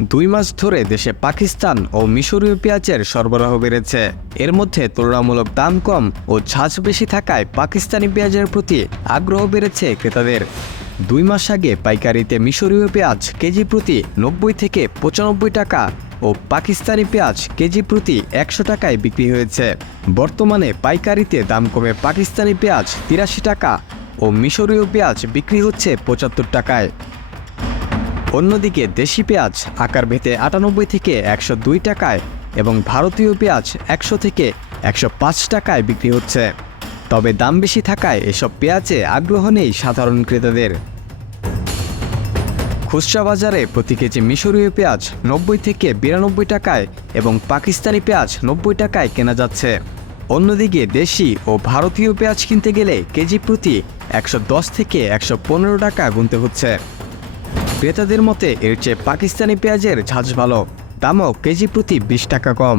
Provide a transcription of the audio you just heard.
দুই মাস ধরে দেশে পাকিস্তান ও মিশরীয় পেঁয়াজের সরবরাহ বেড়েছে। এর মধ্যে তুলনামূলক দাম কম ও ছাঁচ বেশি থাকায় পাকিস্তানি পেঁয়াজের প্রতি আগ্রহ বেড়েছে ক্রেতাদের। দুই মাস আগে পাইকারিতে মিশরীয় পেঁয়াজ কেজি প্রতি নব্বই থেকে পঁচানব্বই টাকা ও পাকিস্তানি পেঁয়াজ কেজি প্রতি একশো টাকায় বিক্রি হয়েছে। বর্তমানে পাইকারিতে দাম কমে পাকিস্তানি পেঁয়াজ তিরাশি টাকা ও মিশরীয় পেঁয়াজ বিক্রি হচ্ছে পঁচাত্তর টাকায়। অন্যদিকে দেশি পেঁয়াজ আকার ভেতে আটানব্বই থেকে একশো দুই টাকায় এবং ভারতীয় পেঁয়াজ একশো থেকে একশো পাঁচ টাকায় বিক্রি হচ্ছে। তবে দাম বেশি থাকায় এসব পেঁয়াজে আগ্রহ নেই সাধারণ ক্রেতাদের। খুচরা বাজারে প্রতি কেজি মিশরীয় পেঁয়াজ নব্বই থেকে বিরানব্বই টাকায় এবং পাকিস্তানি পেঁয়াজ নব্বই টাকায় কেনা যাচ্ছে। অন্যদিকে দেশি ও ভারতীয় পেঁয়াজ কিনতে গেলে কেজি প্রতি একশো দশ থেকে একশো পনেরো টাকা গুনতে হচ্ছে। ক্রেতাদের মতে এর চেয়ে পাকিস্তানি পেঁয়াজের ঝাঁজ ভালো। দামও কেজি প্রতি বিশ টাকা কম।